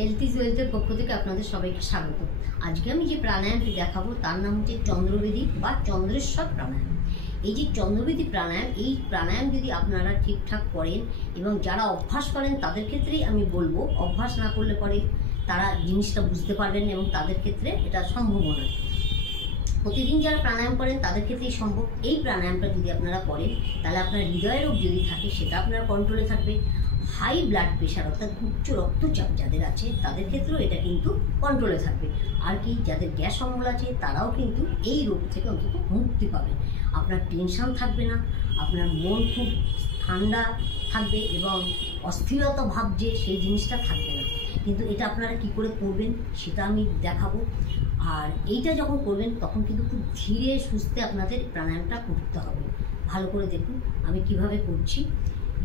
Health is ওয়েলথের পক্ষ থেকে আপনাদের সবাইকে স্বাগত। আজকে আমি যে প্রাণায়ামটি দেখাবো তার নাম হচ্ছে চন্দ্রবেদী বা চন্দ্রেশ্বর প্রাণায়াম। এই যে চন্দ্রবেদী প্রাণায়াম, এই প্রাণায়াম যদি আপনারা ঠিকঠাক করেন এবং যারা অভ্যাস করেন তাদের ক্ষেত্রেই আমি বলবো, অভ্যাস না করলে পরে তারা জিনিসটা বুঝতে পারবেন এবং তাদের ক্ষেত্রে এটা সম্ভব নয়। প্রতিদিন যারা প্রাণায়াম করেন তাদের ক্ষেত্রেই সম্ভব। এই প্রাণায়ামটা যদি আপনারা করেন তাহলে আপনার হৃদয় রোগ যদি থাকে সেটা আপনার কন্ট্রোলে থাকবে। হাই ব্লাড প্রেশার অর্থাৎ উচ্চ রক্তচাপ যাদের আছে তাদের ক্ষেত্রেও এটা কিন্তু কন্ট্রোলে থাকবে। আর কি যাদের গ্যাস অম্বল আছে তারাও কিন্তু এই রোগ থেকে অন্তত মুক্তি পাবে। আপনার টেনশন থাকবে না, আপনার মন খুব ঠান্ডা থাকবে এবং অস্থিরতা ভাব যে সেই জিনিসটা থাকবে না। কিন্তু এটা আপনারা কি করে করবেন সেটা আমি দেখাবো। আর এইটা যখন করবেন তখন কিন্তু খুব ধীরে সুস্থে আপনাদের প্রাণায়ামটা করতে হবে। ভালো করে দেখুন আমি কিভাবে করছি।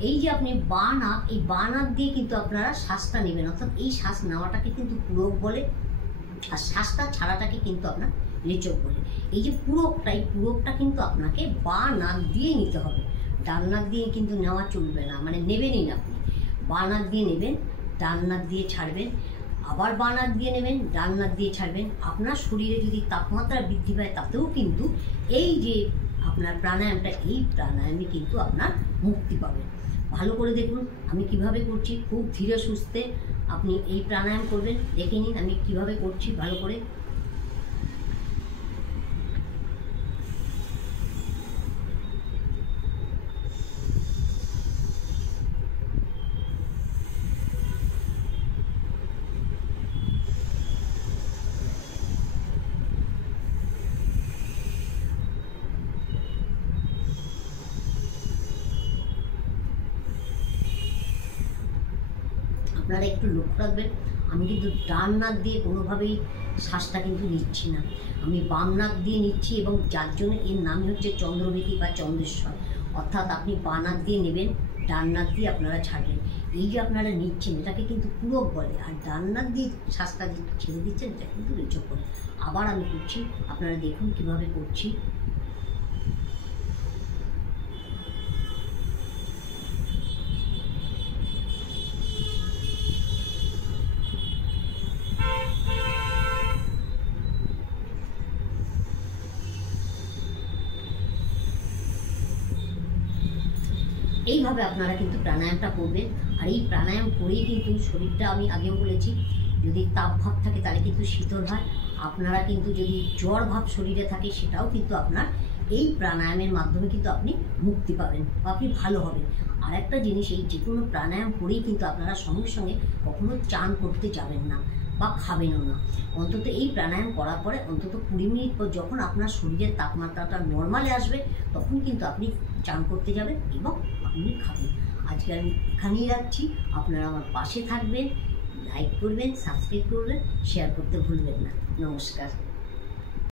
এই যে আপনি বাঁ নাক, এই বাঁ নাক দিয়ে কিন্তু আপনারা শ্বাসটা নেবেন, অর্থাৎ এই শ্বাস নেওয়াটাকে কিন্তু পুরক বলে, আর শ্বাসটা ছাড়াটাকে কিন্তু আপনার রেচক বলে। এই যে পুরকটা কিন্তু আপনাকে বাঁ নাক দিয়ে নিতে হবে, ডান নাক দিয়ে কিন্তু নেওয়া চলবে না, মানে নেবেনই না আপনি। বাঁ নাক দিয়ে নেবেন, ডান নাক দিয়ে ছাড়বেন, আবার বাঁ নাক দিয়ে নেবেন, ডান নাক দিয়ে ছাড়বেন। আপনার শরীরে যদি তাপমাত্রা বৃদ্ধি পায় তাতেও কিন্তু এই যে আপনার প্রাণায়ামটা, এই প্রাণায়ামে কিন্তু আপনার মুক্তি পাবেন। ভালো করে দেখুন আমি কিভাবে করছি, খুব ধীরে সুস্থে আপনি এই প্রাণায়াম করবেন। দেখে নিন আমি কিভাবে করছি ভালো করে। আপনারা একটু লক্ষ্য রাখবেন, আমি কিন্তু ডান নাক দিয়ে কোনোভাবেই শ্বাসটা কিন্তু নিচ্ছি না, আমি বাম নাক দিয়ে নিচ্ছি। এবং যার জন্য এর নামই হচ্ছে চন্দ্রবেদী বা চন্দ্রেশ্বর। অর্থাৎ আপনি বাঁ নাক দিয়ে নেবেন, ডান নাক দিয়ে আপনারা ছাড়বেন। এই যে আপনারা নিচ্ছেন এটাকে কিন্তু পুরক বলে, আর ডান নাক দিয়ে শ্বাসটা ছেড়ে দিচ্ছেন এটা কিন্তু রেচক বলে। আবার আমি করছি, আপনারা দেখুন কিভাবে করছি। এইভাবে আপনারা কিন্তু প্রাণায়ামটা করবেন। আর এই প্রাণায়াম করেই কিন্তু শরীরটা, আমি আগেও বলেছি, যদি তাপ ভাব থাকে তাহলে কিন্তু শীতল হয়। আপনারা কিন্তু যদি জ্বর ভাব শরীরে থাকে সেটাও কিন্তু আপনার এই প্রাণায়ামের মাধ্যমে কিন্তু আপনি মুক্তি পাবেন বা আপনি ভালো হবেন। আর একটা জিনিস, এই যে কোনো প্রাণায়াম করেই কিন্তু আপনারা সঙ্গে সঙ্গে কখনো চান করতে যাবেন না বা খাবেনও না। অন্তত এই প্রাণায়াম করার পরে অন্তত 20 মিনিট পর যখন আপনার শরীরের তাপমাত্রাটা নর্মালে আসবে তখন কিন্তু আপনি চান করতে যাবেন এবং আপনি খাবেন। আজকে আমি এখানেই রাখছি। আপনারা আমার পাশে থাকবেন, লাইক করবেন, সাবস্ক্রাইব করবেন, শেয়ার করতে ভুলবেন না। নমস্কার।